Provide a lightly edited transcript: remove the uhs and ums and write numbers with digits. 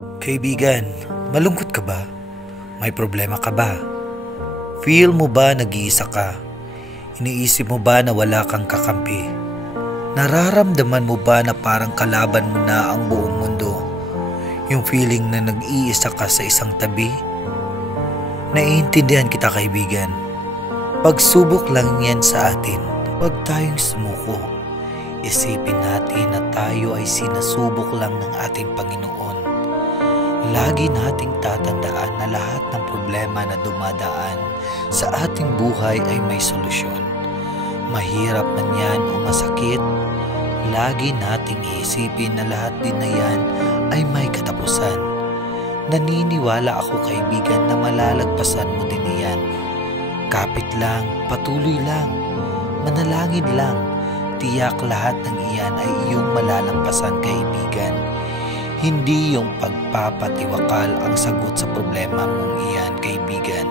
Kaibigan, malungkot ka ba? May problema ka ba? Feel mo ba nag-iisa ka? Iniisip mo ba na wala kang kakampi? Nararamdaman mo ba na parang kalaban mo na ang buong mundo? Yung feeling na nag-iisa ka sa isang tabi? Naiintindihan kita, kaibigan. Pagsubok lang yan sa atin. Huwag tayong sumuko. Isipin natin na tayo ay sinasubok lang ng ating Panginoon. Lagi nating tatandaan na lahat ng problema na dumadaan sa ating buhay ay may solusyon. Mahirap man yan o masakit, lagi nating iisipin na lahat din na yan ay may katapusan. Naniniwala ako, kaibigan, na malalagpasan mo din yan. Kapit lang, patuloy lang, manalangin lang. Tiyak lahat ng iyan ay iyong malalampasan, kaibigan. Hindi yung pagpapatiwakal ang sagot sa problema mong iyan, kaibigan.